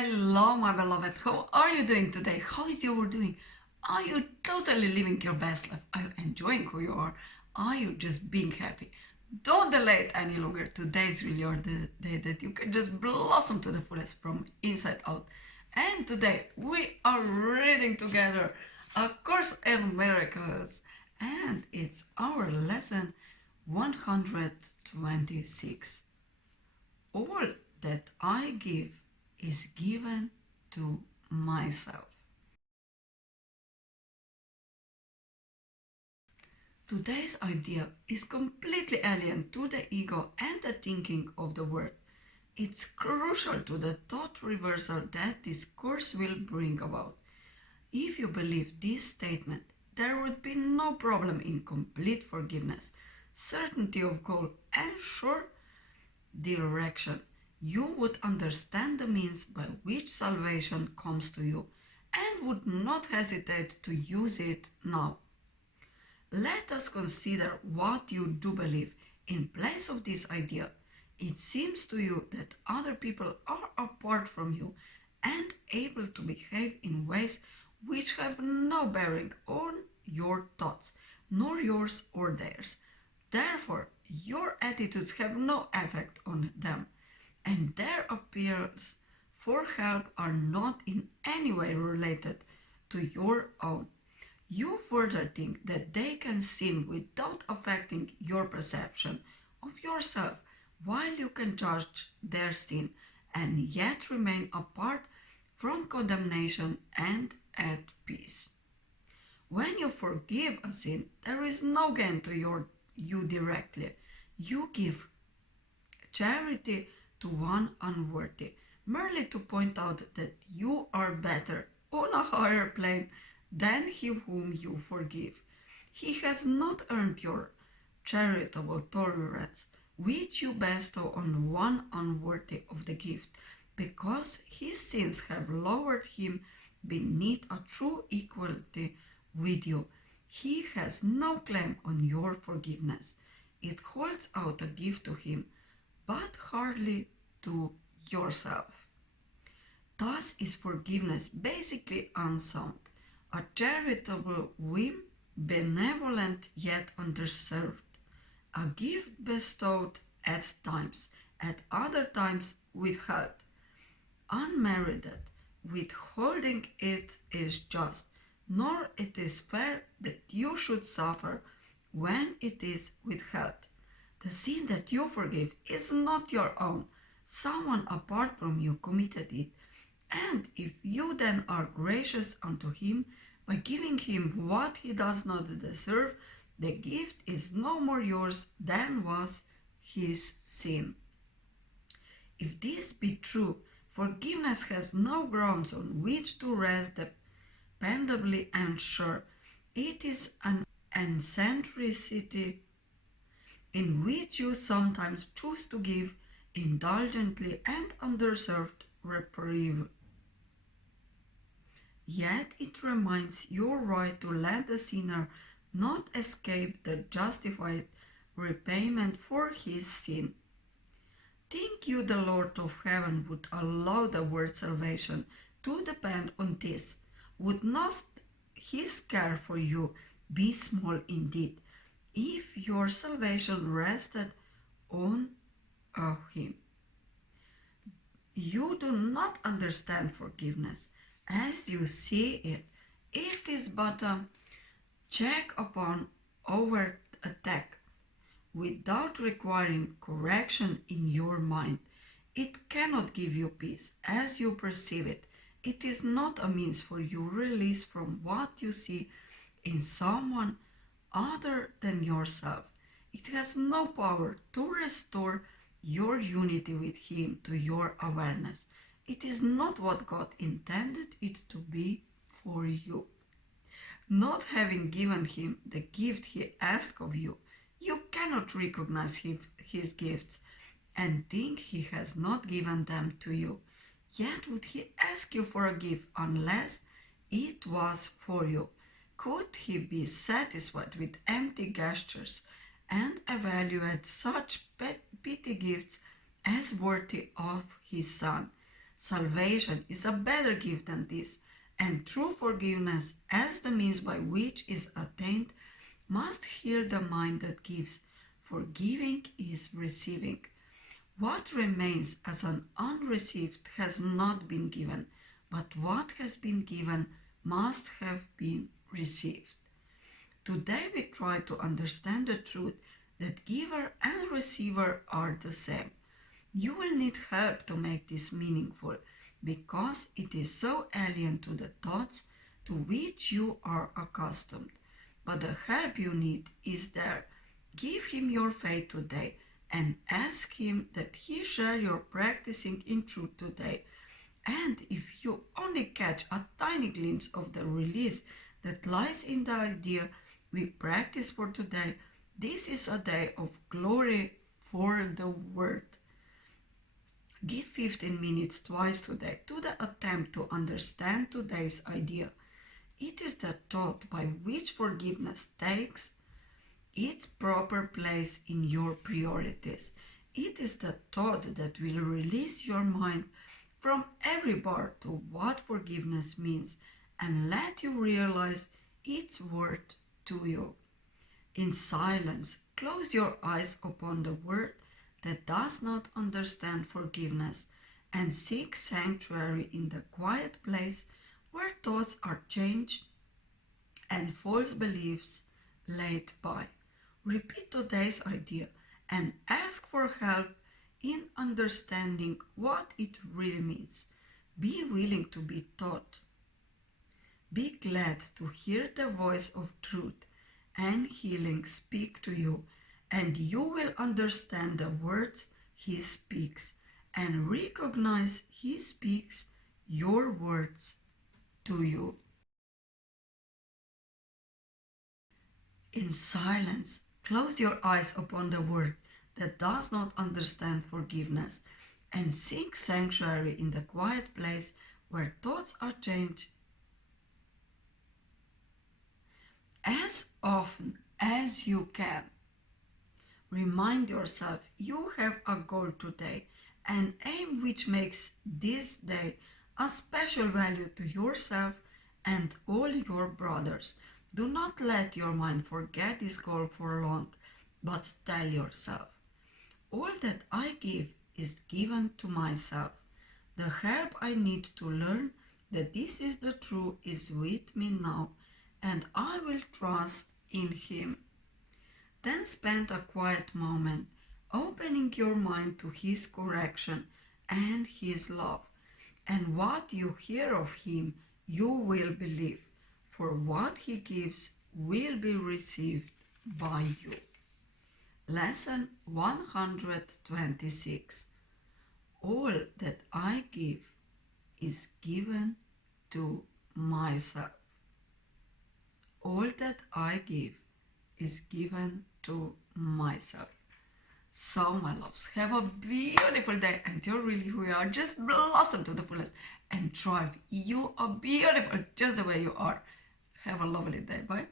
Hello, my beloved. How are you doing today? How is your doing? Are you totally living your best life? Are you enjoying who you are? Are you just being happy? Don't delay it any longer. Today is really the day that you can just blossom to the fullest from inside out. And today we are reading together A Course in Miracles. And it's our lesson 126. All that I give is given to myself. Today's idea is completely alien to the ego and the thinking of the world. It's crucial to the thought reversal that this course will bring about. If you believe this statement, there would be no problem in complete forgiveness, certainty of goal, and sure direction. You would understand the means by which salvation comes to you and would not hesitate to use it now. Let us consider what you do believe. In place of this idea, it seems to you that other people are apart from you and able to behave in ways which have no bearing on your thoughts, nor yours or theirs. Therefore, your attitudes have no effect on them, and their appeals for help are not in any way related to your own. You further think that they can sin without affecting your perception of yourself, while you can judge their sin and yet remain apart from condemnation and at peace. When you forgive a sin, there is no gain to you directly. You give charity to one unworthy, merely to point out that you are better on a higher plane than he whom you forgive. He has not earned your charitable tolerance, which you bestow on one unworthy of the gift, because his sins have lowered him beneath a true equality with you. He has no claim on your forgiveness. It holds out a gift to him, but hardly to yourself. Thus is forgiveness basically unsound, a charitable whim, benevolent yet undeserved, a gift bestowed at times, at other times withheld. Unmerited, withholding it is just, nor it is fair that you should suffer when it is withheld. The sin that you forgive is not your own. Someone apart from you committed it. And if you then are gracious unto him by giving him what he does not deserve, the gift is no more yours than was his sin. If this be true, forgiveness has no grounds on which to rest dependably and sure. It is an eccentricity in which you sometimes choose to give indulgently and undeserved reprieve. Yet it remains your right to let the sinner not escape the justified repayment for his sin. Think you the Lord of heaven would allow the word salvation to depend on this? Would not his care for you be small indeed, if your salvation rested on him? You do not understand forgiveness as you see it. It is but a check upon overt attack, without requiring correction in your mind. It cannot give you peace as you perceive it. It is not a means for you release from what you see in someone other than yourself. It has no power to restore your unity with him to your awareness. It is not what God intended it to be for you. Not having given him the gift he asked of you, you cannot recognize his gifts and think he has not given them to you. Yet would he ask you for a gift unless it was for you? Could he be satisfied with empty gestures and evaluate such petty gifts as worthy of his son? Salvation is a better gift than this, and true forgiveness, as the means by which is attained, must hear the mind that gives, for giving is receiving. What remains as an unreceived has not been given, but what has been given must have been received. Today we try to understand the truth that giver and receiver are the same. You will need help to make this meaningful, because it is so alien to the thoughts to which you are accustomed. But the help you need is there. Give him your faith today and ask him that he share your practicing in truth today. And if you only catch a tiny glimpse of the release that lies in the idea we practice for today, this is a day of glory for the word. Give 15 minutes twice today to the attempt to understand today's idea. It is the thought by which forgiveness takes its proper place in your priorities. It is the thought that will release your mind from every bar to what forgiveness means and let you realize its worth to you. In silence, close your eyes upon the word that does not understand forgiveness and seek sanctuary in the quiet place where thoughts are changed and false beliefs laid by. Repeat today's idea and ask for help in understanding what it really means. Be willing to be taught. Be glad to hear the voice of truth and healing speak to you, and you will understand the words he speaks and recognize he speaks your words to you. In silence, close your eyes upon the word that does not understand forgiveness and seek sanctuary in the quiet place where thoughts are changed. As often as you can, remind yourself you have a goal today, an aim which makes this day a special value to yourself and all your brothers. Do not let your mind forget this goal for long, but tell yourself, all that I give is given to myself. The help I need to learn that this is the truth is with me now, and I will trust in him. Then spend a quiet moment, opening your mind to his correction and his love. And what you hear of him, you will believe, for what he gives will be received by you. Lesson 126. All that I give is given to myself. All that I give is given to myself. So, my loves, have a beautiful day, and you're really who you are. Just blossom to the fullest and thrive. You are beautiful just the way you are. Have a lovely day. Bye.